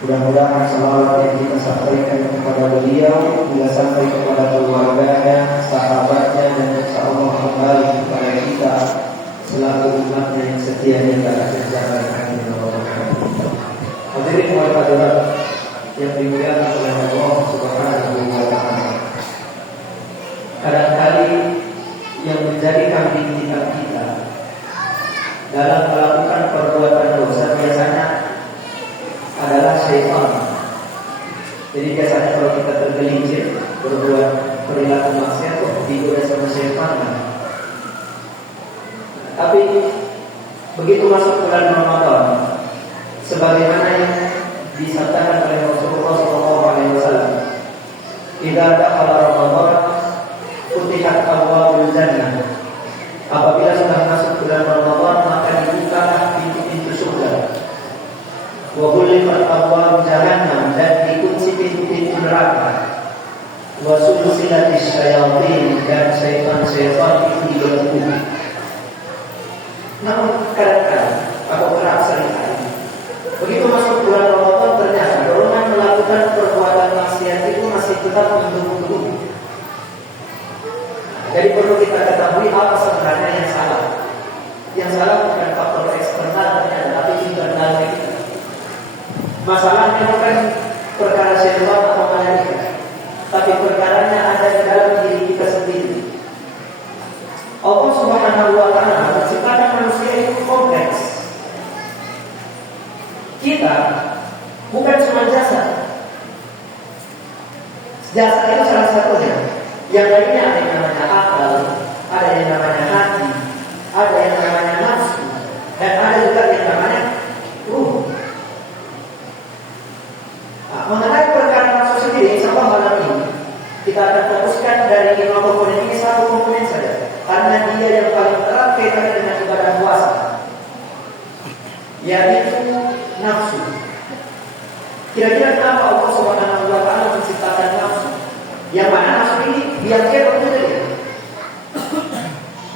Mudah-mudahan salawat yang kita sampaikan kepada beliau juga sampai kepada keluarganya, sahabatnya, dan insyaallah kembali kepada kita selaku umatnya yang setia hingga akhir zaman. Amin. Hadirin wal hadirat yang dimuliakan oleh Allah Subhanahu wa taala. Kadang-kali yang menjadi kambing hitam kita dalam melakukan perbuatan dosa biasanya adalah syaitan. Jadi biasanya kalau kita tergelincir berbuat perilaku maksiat, digoda sama syaitan. Tapi begitu masuk bulan Ramadan, sebagaimana yang disabdakan oleh Rasulullah SAW, "Idza dakhala Ramadan, futihat abwaabul jannah." Apabila sudah masuk bulan Ramadan, maka dibukalah pintu-pintu surga. Wa ghulqat abwaab jahannam, dan dikunci pintu-pintu neraka. Wa sulsilatis syayatin, dan syaitan-syaitan itu dibelenggu. Namun kadang-kadang atau kerap seringkali begitu masuk bulan Ramadan, ternyata dorongan melakukan perbuatan maksiat itu masih tetap mendukung. Jadi perlu kita ketahui apa sebenarnya yang salah. Yang salah bukan faktor eksternal ternyata, tapi internal kita. Masalahnya bukan perkara syaitan atau malaikat, tapi perkaranya ada di dalam diri kita sendiri. Allah Subhanahu wa taala menciptakan manusia itu kompleks. Kita bukan cuma jasad. Jasad itu salah satunya. Yang lainnya ada yang namanya akal, ada yang namanya hati, ada yang namanya nafsu, dan ada juga yang namanya ruh. Mengenai perkara nafsu sendiri, insya Allah malam ini kita akan fokuskan dari 5 komponen ini 1 komponen saja, karena dia yang paling erat kaitannya dengan ibadah puasa, yaitu nafsu. Kira-kira kenapa Allah Subhanahu wa taala menciptakan nafsu? Yang mana nafsu ini biar dia berbeda.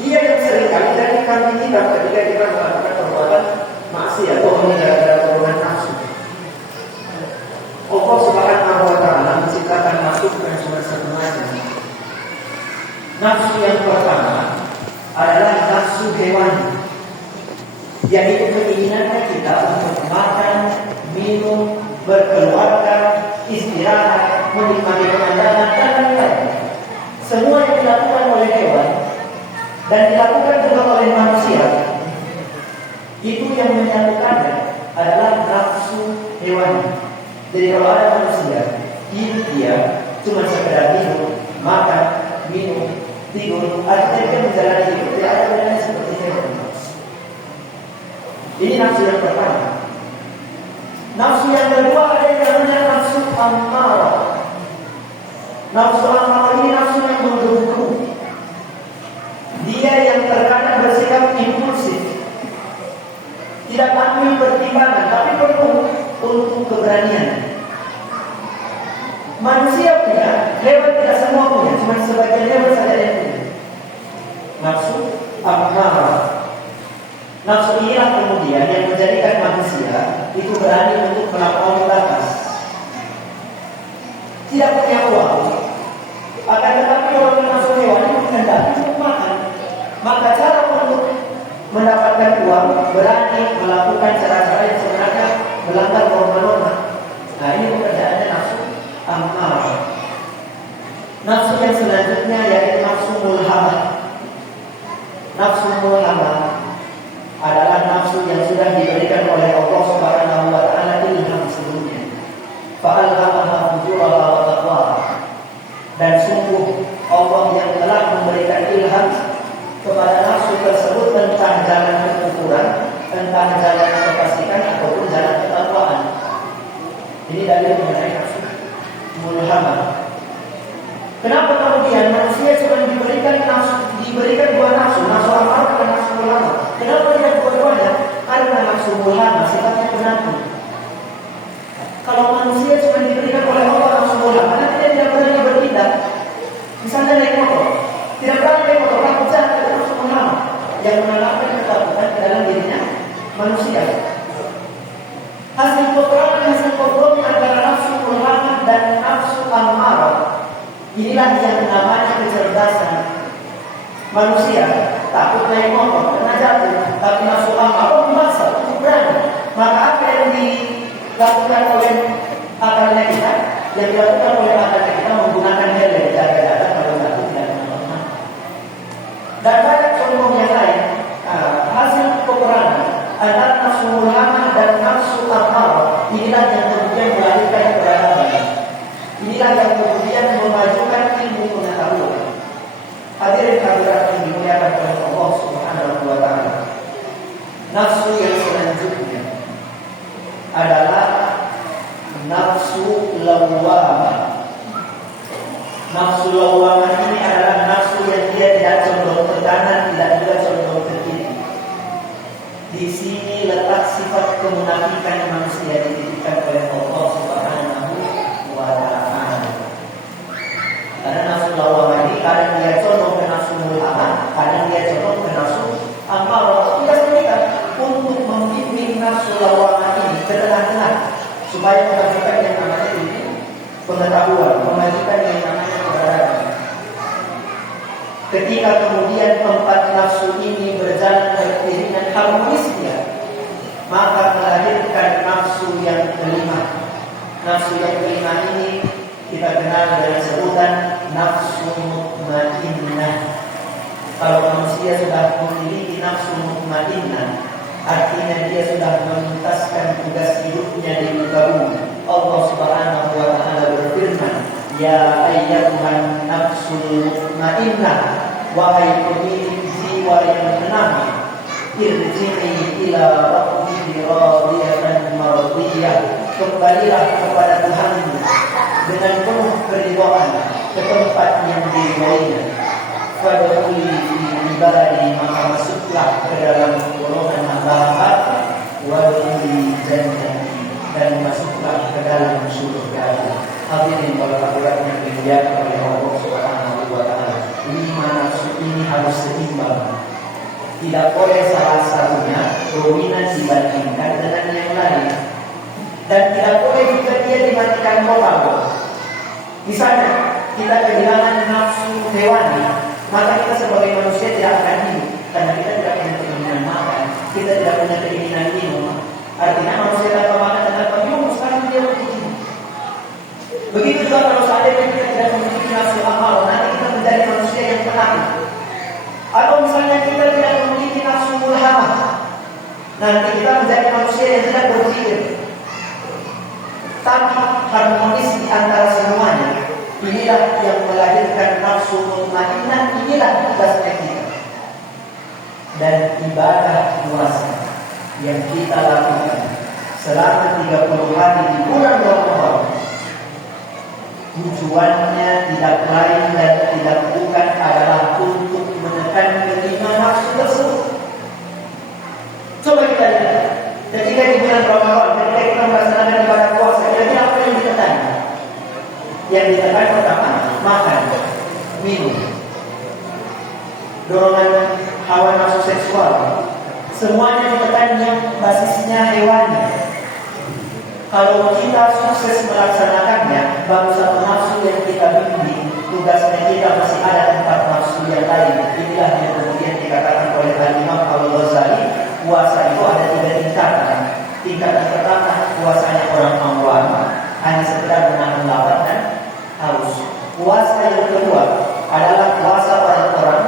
Dia yang seringkali dari kambing hitam ketika kita melakukan perbuatan maksiat atau meninggalkan perbuatan nafsu. Allah Subhanahu wa taala menciptakan nafsu bukan cuma satu macam. Nafsu yang pertama adalah nafsu hewani, yaitu keinginannya kita untuk makan, minum, berkeluarga, istirahat, menikmati pemandangan, dan lain-lain. Semua yang dilakukan oleh hewan dan dilakukan juga oleh manusia, itu yang menyatukannya adalah nafsu hewani. Jadi kalau ada manusia, hidup dia cuma sekedar hidup, makan, minum, tidur, artinya dia menjalani hidup tidak ada bedanya seperti hewan. Ini nafsu yang pertama. Nafsu yang kedua ada yang namanya nafsu ammarah. Nafsu ammarah ini nafsu yang menggebu-gebu. Dia yang terkadang bersikap impulsif, tidak ambil pertimbangan, tapi perlu untuk keberanian. Manusia punya, hewan tidak semua punya, cuma sebagian hewan saja yang punya. Nafsu ammarah. Nafsu inilah kemudian yang menjadikan manusia itu berani untuk melampaui batas. Tidak punya uang, akan tetapi orang nafsu hewan itu menghendaki untuk makan. Maka cara untuk mendapatkan uang berani melakukan cara-cara yang sebenarnya melanggar norma-norma. Nah, ini pekerjaannya nafsu ammarah. Nafsu yang selanjutnya yaitu nafsu mulhamah. Nafsu mulhamah adalah nafsu yang sudah diberikan oleh Allah Subhanahu wa taala ilham sebelumnya. Fa'alhamaha fujuraha wa taqwaha. Dan sungguh Allah yang telah memberikan ilham kepada nafsu tersebut tentang jalan kekufuran, tentang jalan kefasikan ataupun jalan ketakwaan. Ini dalil mengenai nafsu mulhamah. Kenapa kemudian manusia cuma diberikan dua nafsu, nafsu amarah dan nafsu mulhamah? Kenapa tidak dua-duanya? Karena nafsu mulhamah sifatnya penakut. Kalau manusia cuma diberikan oleh Allah nafsu mulhamah, nanti dia tidak berani bertindak. Misalnya naik motor, tidak berani naik motor, takut jatuh, nafsu mulhamah yang menanamkan ketakutan ke dalam dirinya manusia. Hasil peperangan, hasil kompromi naik motor, pernah jatuh, tapi nafsu amarah memaksa untuk berani. Maka apa yang dilakukan oleh akalnya kita? Yang dilakukan oleh akalnya kita menggunakan helm, jaga-jaga kalau jatuh tidak kemana-mana. Dan banyak contoh yang lain. Hasil peperangan antara nafsu mulhamah dan nafsu amarah, inilah yang kemudian melahirkan peradaban. Inilah yang kemudian memajukan ilmu pengetahuan. Hadirin hadirat yang dimuliakan oleh Allah Subhanahu wa taala. Nafsu yang selanjutnya adalah nafsu lawwamah. Nafsu lawwamah ini adalah nafsu yang dia tidak condong ke kanan, tidak juga condong ke kiri. Di sini letak sifat kemunafikan manusia dititipkan oleh Allah Subhanahu wa taala. Karena nafsu lawwamah ini kadang dia condong ke nafsu mulhamah, kadang dia condong ke nafsu amarah. Tugas kita untuk membimbing nafsu lawwamah ini ke tengah-tengah supaya menghasilkan yang namanya ini pengetahuan, memajukan yang namanya keberadaan. Ketika kemudian empat nafsu ini berjalan beriringan harmonisnya, maka melahirkan nafsu yang kelima. Nafsu yang kelima ini kita kenal dengan sebutan nafsu mutmainnah. Kalau manusia sudah memiliki nafsu mutmainnah, artinya dia sudah menuntaskan tugas hidupnya di muka bumi. Allah Subhanahu wa taala berfirman, "Ya ayyuhan nafsul mutmainnah, wahai pemilik jiwa yang tenang, irji'i ila rabbiki radiyatan mardiyah." Kembalilah kepada Tuhanmu dengan penuh keridhaan ke tempat yang diridhoinya. Fadkhuli fi ibadi, maka masuklah ke dalam golongan hamba-hamba, wadkhuli jannati, dan masuklah ke dalam surga. Hadirin hadirat yang dimuliakan oleh Allah Subhanahu wa taala. Lima nafsu ini harus seimbang. Tidak boleh salah satunya dominan dibandingkan dengan yang lain. Dan tidak boleh juga dia dimatikan total. Misalnya kita kehilangan nafsu hewani, maka kita sebagai manusia tidak akan hidup, karena kita tidak punya keinginan makan, kita tidak punya keinginan minum. Artinya manusia tanpa makan dan tanpa minum sekarang dia untuk hidup. Begitu juga kalau seandainya kita tidak memiliki nafsu amal, nanti kita menjadi manusia yang penakut. Atau misalnya kita tidak memiliki nafsu mulhamah, nanti kita menjadi manusia yang tidak berpikir. Tapi harmonis di antara semuanya, inilah yang melahirkan nafsu mutmainnah. Inilah tugasnya kita. Dan ibadah puasa yang kita lakukan selama 30 hari di bulan Ramadan, tujuannya tidak lain dan tidak bukan adalah untuk menekan kelima nafsu tersebut. Coba kita lihat, ketika di bulan Ramadan, ketika kita melaksanakan ibadah puasa, kira-kira apa yang ditekan? Yang ditekan pertama, makan, minum, dorongan hawa nafsu seksual, semuanya ditekan yang basisnya hewani. Kalau kita sukses melaksanakannya, baru satu nafsu yang kita bimbing, tugasnya kita masih ada tempat nafsu yang lain. Inilah yang kemudian dikatakan oleh Al-Imam Al-Ghazali, puasa itu ada 3 tingkatan. Tingkatan pertama, puasanya orang awam, hanya sekedar menahan lapar dan haus. Puasa yang kedua adalah puasa orang-orang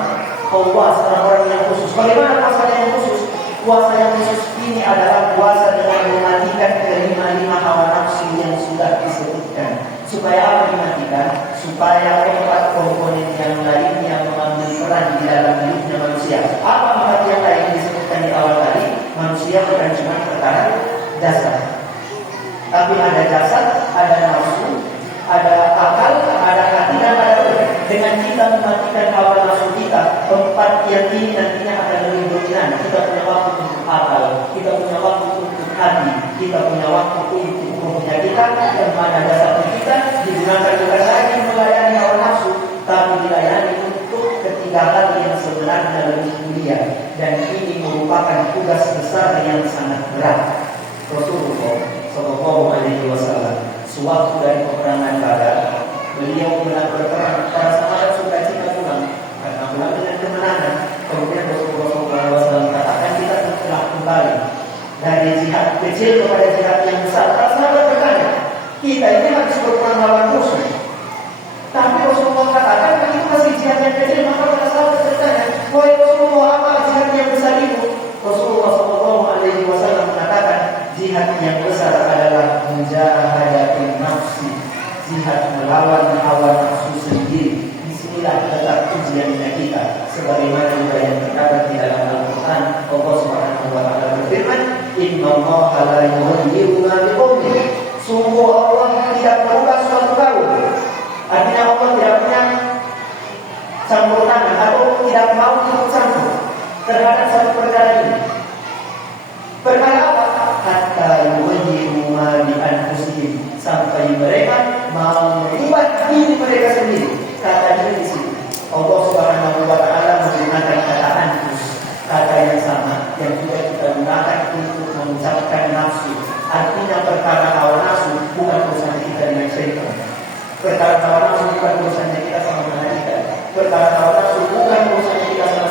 khawas, orang-orang yang khusus. Bagaimana puasa yang khusus? Puasa yang khusus ini adalah puasa dengan mematikan kelima-lima hawa nafsu yang sudah disebutkan. Supaya apa dimatikan? Supaya 4 komponen yang lain yang mengambil peran di dalam hidupnya manusia. Apa 4 yang lain disebutkan di awal tadi? Manusia bukan cuma perkara jasad, tapi ada jasad, ada nafsu, ada akal, ada hati, dan ada roh. Dengan kita mematikan hawa nafsu kita, 4 yang ini nantinya akan lebih dominan. Kita punya waktu untuk akal, kita punya waktu untuk hati, kita punya waktu untuk rohnya kita, dan mana jasad kita digunakan bukan lagi melayani hawa nafsu, tapi dilayani untuk ketiga hal yang sebenarnya lebih mulia. Dan ini merupakan tugas besar yang sangat berat. Rasulullah Shallallahu Alaihi Wasallam sewaktu dari peperangan Badar, beliau berperang, para sahabat suka cita pulang karena pulang dengan kemenangan. Kemudian Rasulullah kecil kepada jihad yang besar. Para sahabat bertanya, kita ini harus berperang lawan musuh, tapi Rasulullah katakan itu masih jihad yang kecil. Maka para sahabat bertanya, wahai Rasulullah, apa jihad yang besar itu? Rasulullah SAW mengatakan, jihad yang besar adalah mujahadatin nafsi, jihad melawan hawa nafsu sendiri. Disinilah letak ujiannya kita, sebagaimana juga yang terdapat di dalam Al-Quran. Allah Subhanahu wa Ta'ala berfirman, Innallaha la yughayyiru ma biqaumin. Sungguh Allah tidak merubah suatu kaum. Artinya Allah tidak punya campur tangan atau tidak mau ikut campur terhadap satu perkara ini. Perkara apa? Hatta yughayyiru ma bi anfusihim, sampai mereka mau merubah diri mereka sendiri. Kata ini di sini Allah Subhanahu wa Ta'ala menggunakan kata anfus, kata yang sama yang juga kita gunakan untuk mengucapkan nafsu. Artinya perkara hawa nafsu bukan urusan kita dengan syaitan. Perkara hawa nafsu bukan urusan kita sama malaikat. Perkara hawa nafsu bukan urusan kita sama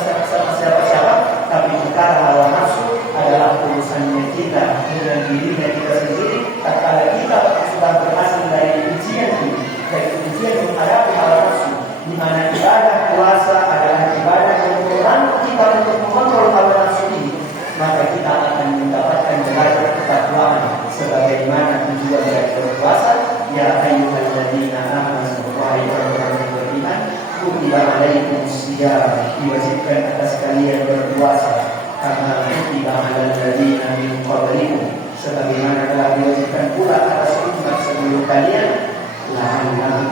siapa-siapa, tapi perkara hawa nafsu adalah urusannya kita dengan dirinya kita sendiri. Tatkala kita sudah berhasil dari ujian ini, dari ujian menghadapi hawa nafsu, di mana ibadah puasa adalah ibadah yang membantu kita untuk mengontrol hawa nafsu ini, maka kita akan mendapatkan derajat ketakwaan sebagaimana tujuan dari berpuasa. Ya ayyuhalladzina amanu, wahai orang-orang yang beriman, kutiba alaikumusiyam, diwajibkan atas kalian berpuasa, kama kutiba alal ladzina min qablikum, sebagaimana telah diwajibkan pula atas umat sebelum kalian, la'allakum